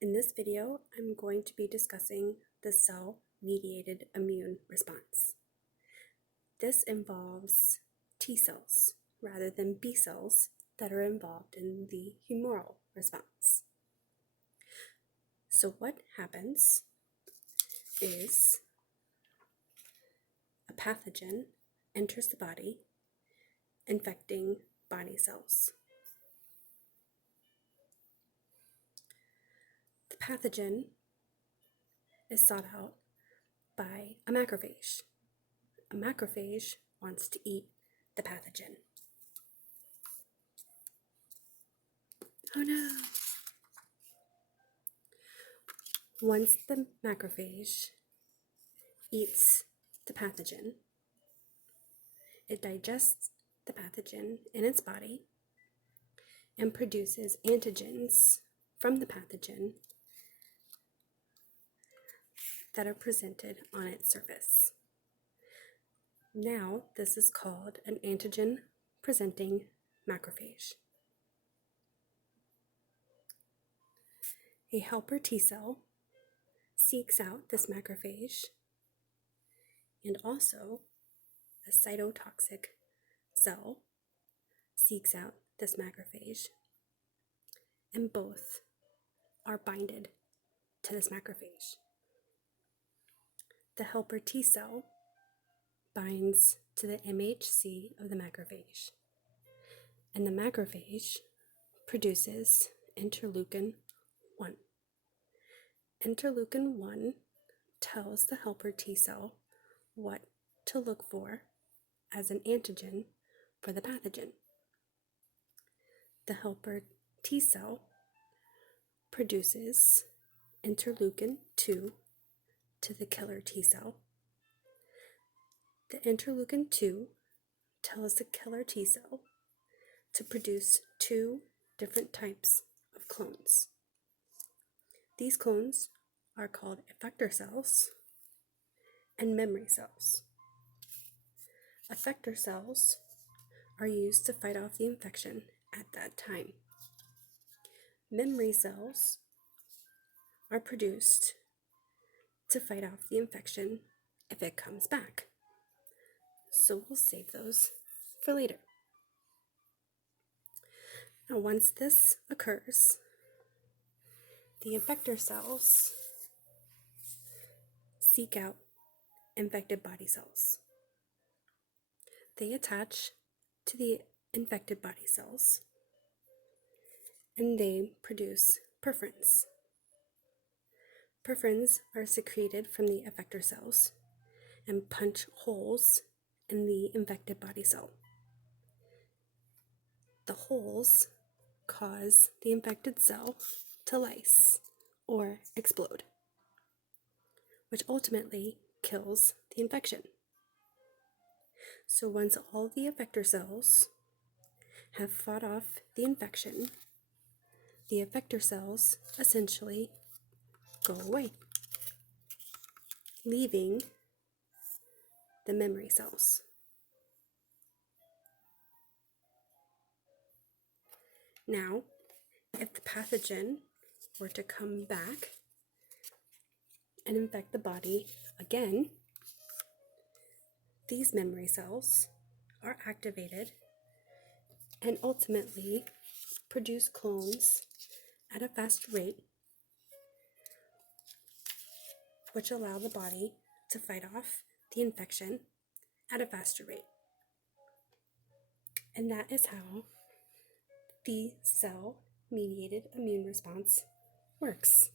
In this video, I'm going to be discussing the cell-mediated immune response. This involves T cells rather than B cells that are involved in the humoral response. So what happens is a pathogen enters the body, infecting body cells. The pathogen is sought out by a macrophage. A macrophage wants to eat the pathogen. Oh no! Once the macrophage eats the pathogen, it digests the pathogen in its body and produces antigens from the pathogen that are presented on its surface. Now, this is called an antigen-presenting macrophage. A helper T cell seeks out this macrophage, and also a cytotoxic cell seeks out this macrophage, and both are binded to this macrophage. The helper T cell binds to the MHC of the macrophage, and the macrophage produces interleukin 1. Interleukin 1 tells the helper T cell what to look for as an antigen for the pathogen. The helper T cell produces interleukin 2 to the killer T cell. The interleukin 2 tells the killer T cell to produce 2 different types of clones. These clones are called effector cells and memory cells. Effector cells are used to fight off the infection at that time. Memory cells are produced to fight off the infection if it comes back. So we'll save those for later. Now, once this occurs, the effector cells seek out infected body cells. They attach to the infected body cells, and they produce perforins. Perforins are secreted from the effector cells and punch holes in the infected body cell. The holes cause the infected cell to lyse or explode, which ultimately kills the infection. So once all the effector cells have fought off the infection, the effector cells essentially go away, leaving the memory cells. Now, if the pathogen were to come back and infect the body again, these memory cells are activated and ultimately produce clones at a fast rate, which allow the body to fight off the infection at a faster rate. And that is how the cell-mediated immune response works.